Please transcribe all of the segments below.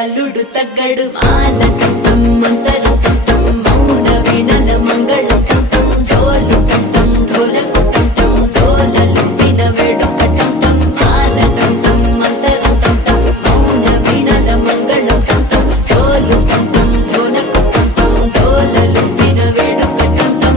అల్లుడు తగ్గడు మాల కంఠం మంతరం కంఠం మౌన వీణల మంగళం కంఠం డోలు కంఠం ఢోలకు కంఠం డోలలు విన వేడుక కంఠం మాల కంఠం మంతరం కంఠం మౌన వీణల మంగళం కంఠం డోలు కంఠం ఢోలకు కంఠం డోలలు విన వేడుక కంఠం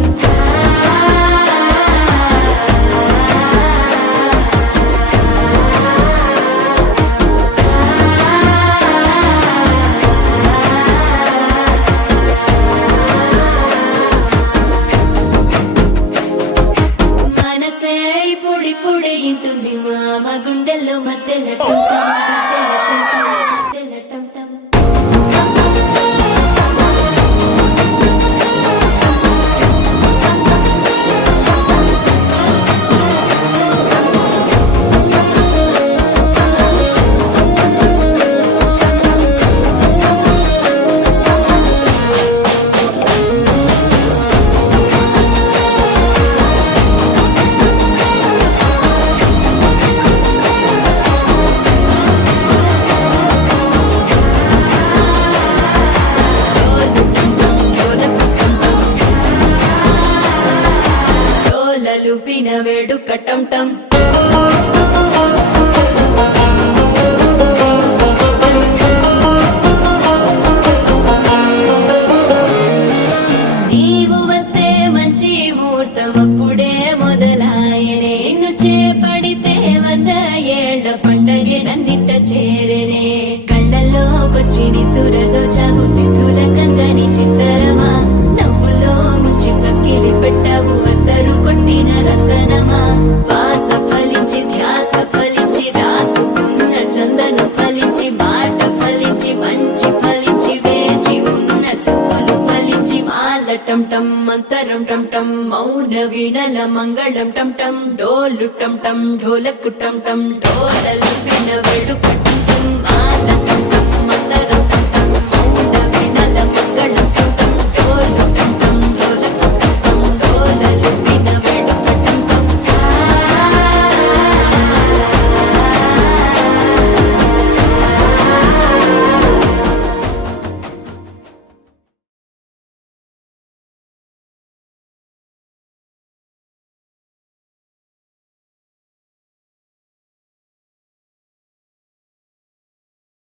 పొడి పొడి ఇంటుంది మామ గుండెల్లో మధ్యల లూపిన వేడుక టం టం నీవు వస్తే మంచి ముహూర్తం అప్పుడే మొదలాయనే నిన్ను చేపడితే 100 ఏళ్ల పండగే నన్నిట్ట చేరేనే కళ్ళల్లోకొచ్చి నిద్దురదో చావు సిద్ధుల కందని చిత్తరమా నవ్వులో ముంచి చక్కిలి పెట్టావు అందరూ కొట్టిన రతనమా శ్వాస ఫలించి ధ్యాస ఫలించి రాసుకున్న చందన ఫలించి మాట ఫలించి మంచి ఫలించి వేచి ఉన్న చూపులు ఫలించి మాల టం టం మంతరం టం టం మౌన వీణల మంగళం టం టం డోలు టం టం ఢోలకు టం టం డోలలు విన వేడుక